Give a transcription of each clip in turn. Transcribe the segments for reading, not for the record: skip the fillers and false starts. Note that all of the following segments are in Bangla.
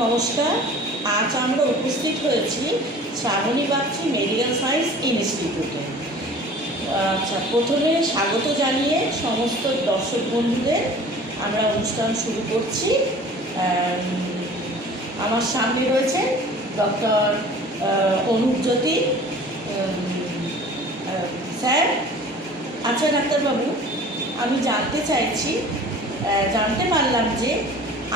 নমস্কার। আজ আমরা উপস্থিত হয়েছি শ্রাবণী বাগচি মেডিকেল সায়েন্স ইনস্টিটিউটে। আচ্ছা, প্রথমে স্বাগত জানিয়ে সমস্ত দর্শক বন্ধুদের আমরা অনুষ্ঠান শুরু করছি। আমার সামনে রয়েছে ডক্টর অনুপজ্যোতি স্যার। আচ্ছা ডাক্তারবাবু, আমি জানতে পারলাম যে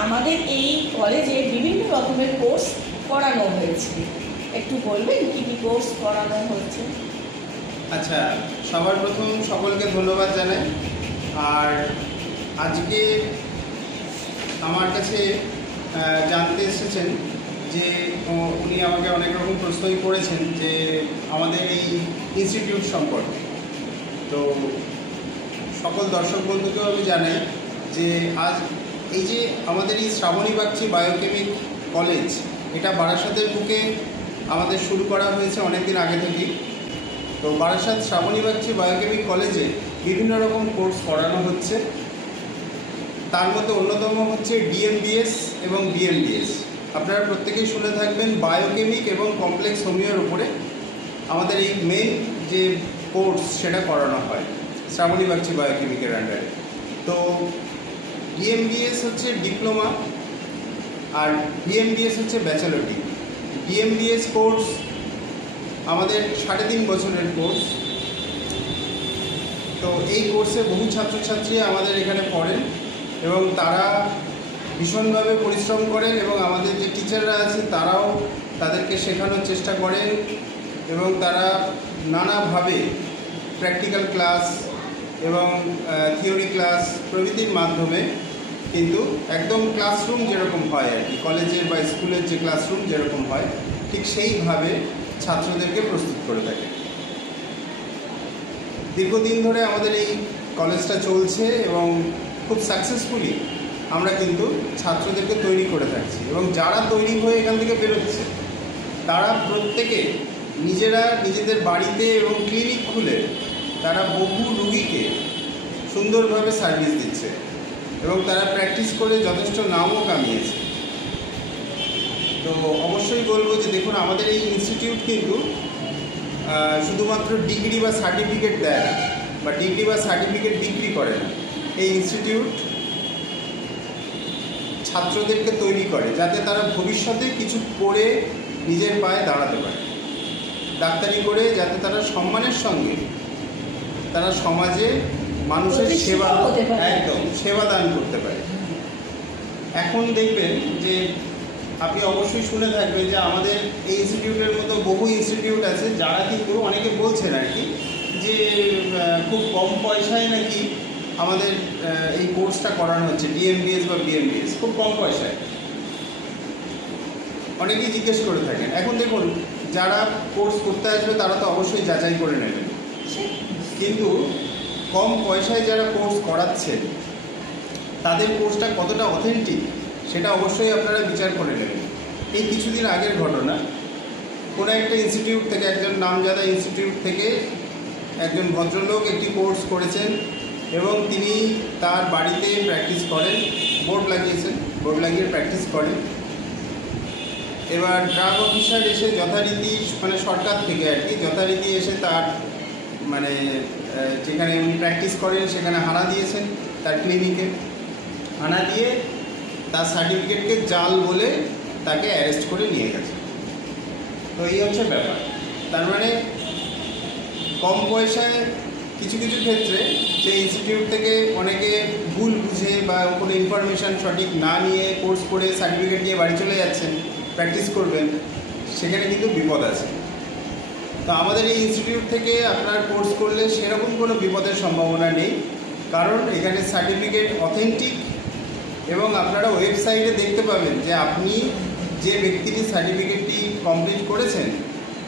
আমাদের এই কলেজে বিভিন্ন রকমের কোর্স করানো হয়েছে, একটু বলবেন কী কী কোর্স করানো হয়েছে? আচ্ছা, সবার প্রথম সকলকে ধন্যবাদ জানাই। আর আজকে আমার কাছে জানতে এসেছেন যে উনি আমাকে অনেক রকম প্রশ্নই করেছেন যে আমাদের এই ইনস্টিটিউট সম্পর্কে। তো সকল দর্শক বন্ধুকেও আমি জানাই যে আজ এই যে আমাদের এই শ্রাবণী বাগচি বায়োকেমিক কলেজ, এটা বারাসাতের বুকে আমাদের শুরু করা হয়েছে অনেক দিন আগে থেকেই। তো বারাসাত শ্রাবণী বাগচি বায়োকেমিক কলেজে বিভিন্ন রকম কোর্স করানো হচ্ছে। তার মধ্যে অন্যতম হচ্ছে ডিএমবিএস এবং বিএমবিএস। আপনারা প্রত্যেকেই শুনে থাকবেন বায়োকেমিক এবং কমপ্লেক্স হোমিওর উপরে আমাদের এই মেন যে কোর্স সেটা করানো হয় শ্রাবণী বাগচি বায়োকেমিকের আন্ডারে। তো ডিএমবিএস হচ্ছে ডিপ্লোমা আর বিএমবিএস হচ্ছে ব্যাচেলর ডিগ্রি। ডিএমবিএস কোর্স আমাদের 3.5 বছরের কোর্স। তো এই কোর্সে বহু ছাত্রছাত্রী আমাদের এখানে পড়েন এবং তারা ভীষণভাবে পরিশ্রম করেন এবং আমাদের যে টিচাররা আছে তারাও তাদেরকে শেখানোর চেষ্টা করেন এবং তারা নানাভাবে প্র্যাকটিক্যাল ক্লাস এবং থিওরি ক্লাস প্রভৃতির মাধ্যমে কিন্তু একদম ক্লাসরুম যেরকম হয় আর কি, কলেজের বা স্কুলের যে ক্লাসরুম যেরকম হয় ঠিক সেইভাবে ছাত্রদেরকে প্রস্তুত করে থাকে। দীর্ঘদিন ধরে আমাদের এই কলেজটা চলছে এবং খুব সাকসেসফুলি আমরা কিন্তু ছাত্রদেরকে তৈরি করে থাকছি এবং যারা তৈরি হয়ে এখান থেকে বেরোচ্ছে তারা প্রত্যেকে নিজেরা নিজেদের বাড়িতে এবং ক্লিনিক খুলে তারা বহু রুগীকে সুন্দরভাবে সার্ভিস দিচ্ছে এবং তারা প্র্যাকটিস করে যথেষ্ট নামও কামিয়েছে। তো অবশ্যই বলবো যে দেখুন, আমাদের এই ইনস্টিটিউট কিন্তু শুধুমাত্র ডিগ্রি বা সার্টিফিকেট দেয় না বা ডিগ্রি বা সার্টিফিকেট বিক্রি করে না। এই ইনস্টিটিউট ছাত্রদেরকে তৈরি করে যাতে তারা ভবিষ্যতে কিছু করে নিজের পায়ে দাঁড়াতে পারে, ডাক্তারি করে যাতে তারা সম্মানের সঙ্গে তারা সমাজে মানুষের সেবা দান করতে পারে। এখন দেখবেন যে আপনি অবশ্যই শুনে থাকবেন যে আমাদের এই ইনস্টিটিউটের মতো বহু ইনস্টিটিউট আছে যারা কিন্তু অনেকে বলছেন আর কি যে খুব কম পয়সায় নাকি আমাদের এই কোর্সটা করানো হচ্ছে, ডিএমবিএস বা বিএমবিএস, খুব কম পয়সায়। অনেকেই জিজ্ঞেস করে থাকেন। এখন দেখুন, যারা কোর্স করতে আসবে তারা তো অবশ্যই যাচাই করে নেবেন, কিন্তু কম পয়সায় যারা কোর্স করাচ্ছেন তাদের কোর্সটা কতটা অথেন্টিক সেটা অবশ্যই আপনারা বিচার করে নেবেন। এই কিছুদিন আগের ঘটনা, কোনো একটা ইনস্টিটিউট থেকে, একজন নামজাদা ইনস্টিটিউট থেকে একজন ভদ্রলোক একটি কোর্স করেছেন এবং তিনি তার বাড়িতে প্র্যাকটিস করেন, বোর্ড লাগিয়ে প্র্যাকটিস করেন। এবার ড্রাগ অফিসার এসে যথারীতি, মানে সরকার থেকে আর কি, যথারীতি এসে তার মানে যেখানে উনি প্র্যাকটিস করেন সেখানে হানা দিয়েছেন, তার ক্লিনিকে হানা দিয়ে তার সার্টিফিকেটকে জাল বলে তাকে অ্যারেস্ট করে নিয়ে গেছে। তো এই হচ্ছে ব্যাপার। তার মানে কম পয়সায় কিছু কিছু ক্ষেত্রে যে ইনস্টিটিউট থেকে অনেকে ভুল বুঝে বা কোনো ইনফরমেশান সঠিক না নিয়ে কোর্স করে সার্টিফিকেট নিয়ে বাড়ি চলে যাচ্ছেন, প্র্যাকটিস করবেন, সেখানে কিন্তু বিপদ আছে। তো আমাদের এই ইনস্টিটিউট থেকে আপনার কোর্স করলে সেরকম কোনো বিপদের সম্ভাবনা নেই, কারণ এখানে সার্টিফিকেট অথেন্টিক এবং আপনারা ওয়েবসাইটে দেখতে পাবেন যে আপনি যে ব্যক্তিটি সার্টিফিকেটটি কমপ্লিট করেছেন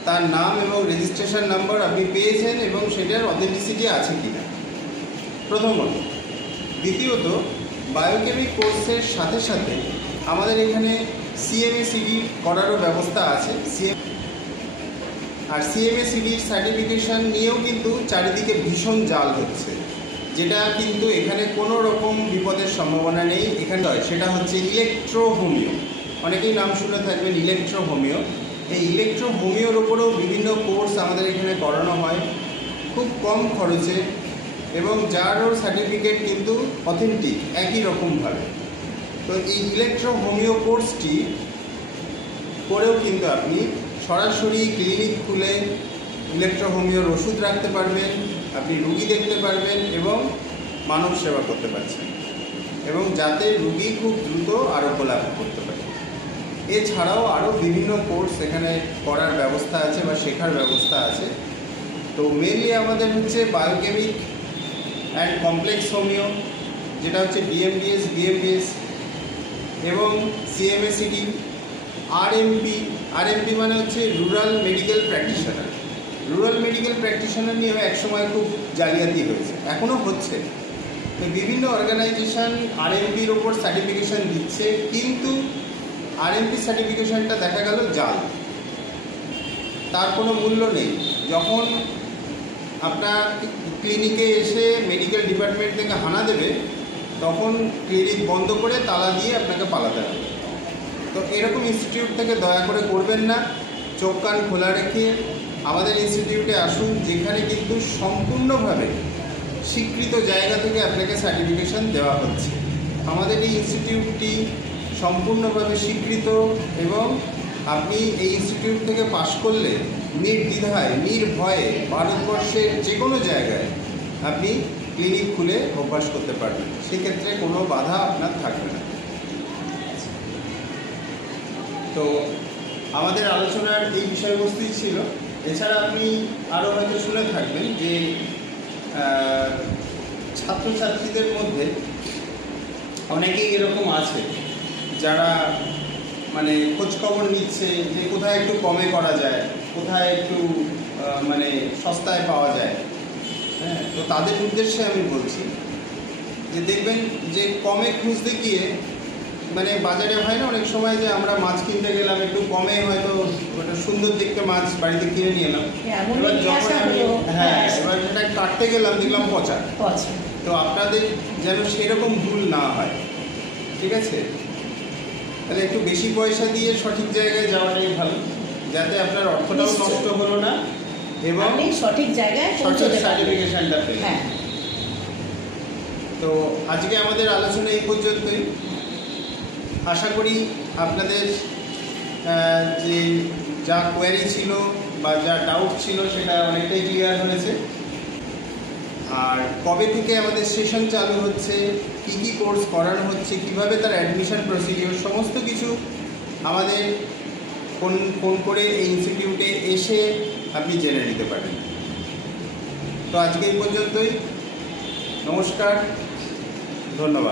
তার নাম এবং রেজিস্ট্রেশন নাম্বার আপনি পেয়েছেন এবং সেটার অথেন্টিসিটি আছে কিনা, প্রথমত। দ্বিতীয়ত, বায়োকেমিক কোর্সের সাথে সাথে আমাদের এখানে সিএমএসিডি করারও ব্যবস্থা আছে। আর সিএমএসিডির সার্টিফিকেশান নিয়েও কিন্তু চারিদিকে ভীষণ জাল হচ্ছে, যেটা কিন্তু এখানে কোনো রকম বিপদের সম্ভাবনা নেই। এখানে সেটা হচ্ছে ইলেকট্রো হোমিও। অনেকেই নাম শুনে থাকবেন ইলেকট্রো হোমিও। এই ইলেকট্রো হোমিওর ওপরেও বিভিন্ন কোর্স আমাদের এখানে করানো হয় খুব কম খরচে, এবং যারও সার্টিফিকেট কিন্তু অথেন্টিক একই রকমভাবে। তো এই ইলেকট্রো হোমিও কোর্সটি করেও কিন্তু আপনি সরাসরি ক্লিনিক খুলে ইলেকট্রো হোমিওর ওষুধ রাখতে পারবেন, আপনি রুগী দেখতে পারবেন এবং মানব সেবা করতে পারছেন, এবং যাতে রুগী খুব দ্রুত আরোগ্য লাভ করতে পারে। এছাড়াও আরও বিভিন্ন কোর্স এখানে করার ব্যবস্থা আছে বা শেখার ব্যবস্থা আছে। তো মেনলি আমাদের হচ্ছে বায়োকেমিক অ্যান্ড কমপ্লেক্স হোমিও, যেটা হচ্ছে ডিএমডিএস, বিএমডিএস এবং সিএমএসিডি, আরএমপি মানে হচ্ছে rural medical practitioner. Rural medical practitioner নিয়ে একসময় খুব জালিয়াতি হয়েছে, এখনও হচ্ছে। তো বিভিন্ন অর্গানাইজেশন আরএমপির ওপর সার্টিফিকেশান দিচ্ছে, কিন্তু আরএমপি সার্টিফিকেশানটা দেখা গেল জাল, তার কোনো মূল্য নেই। যখন আপনার ক্লিনিকে এসে মেডিকেল ডিপার্টমেন্ট থেকে হানা দেবে, তখন ক্লিনিক বন্ধ করে তালা দিয়ে আপনাকে পালাতে হবে। তো এরকম ইনস্টিটিউট থেকে দয়া করে করবেন না। চোখ কান খোলা রেখে আমাদের ইনস্টিটিউটে আসুন, যেখানে কিন্তু সম্পূর্ণভাবে স্বীকৃত জায়গা থেকে আপনাকে সার্টিফিকেশান দেওয়া হচ্ছে। আমাদের এই ইনস্টিটিউটটি সম্পূর্ণভাবে স্বীকৃত, এবং আপনি এই ইনস্টিটিউট থেকে পাশ করলে নির্দ্বিধায় নির্ভয়ে ভারতবর্ষের যে কোনো জায়গায় আপনি ক্লিনিক খুলে অভ্যাস করতে পারবেন, সেক্ষেত্রে কোনো বাধা আপনার থাকবে না। তো আমাদের আলোচনার এই বিষয়বস্তুই ছিল। এছাড়া আপনি আরও হয়তো শুনে থাকবেন যে ছাত্রছাত্রীদের মধ্যে অনেকেই এরকম আছে যারা মানে খোঁজখবর নিচ্ছে যে কোথায় একটু কমে করা যায়, কোথায় একটু মানে সস্তায় পাওয়া যায়। হ্যাঁ, তো তাদের উদ্দেশ্যে আমি বলছি যে দেখবেন যে কমে খুঁজতে গিয়ে মানে বাজারে হয় না অনেক সময় যে আমরা মাছ কিনতে গেলাম, একটু কমে হয়তো ওটা সুন্দর দেখতে মাছ বাড়িতে কিনে নিয়ে এলাম, এবার যখন আমি এবার সেটা কাটতে গেলাম দেখলাম পচা। তো আপনাদের যেন সেরকম ভুল না হয়, ঠিক আছে? তাহলে একটু বেশি পয়সা দিয়ে সঠিক জায়গায় যাওয়াটাই ভালো, যাতে আপনার অর্থটাও নষ্ট হলো না এবং সঠিক জায়গায় সঠিক সার্টিফিকেশনটা পেলেন। তো আজকে আমাদের আলোচনা এই পর্যন্তই। আশা করি আপনাদের যে যা কোয়ারি ছিল বা যা ডাউট ছিল সেটা অনেকটাই ক্লিয়ার হয়েছে। আর কবে থেকে আমাদের সেশন চালু হচ্ছে, কী কী কোর্স করানো হচ্ছে, কীভাবে তার অ্যাডমিশন প্রসিডিওর, সমস্ত কিছু আমাদের ফোন করে এই ইনস্টিটিউটে এসে আপনি জেনে নিতে পারেন। তো আজকে এই পর্যন্তই। নমস্কার, ধন্যবাদ।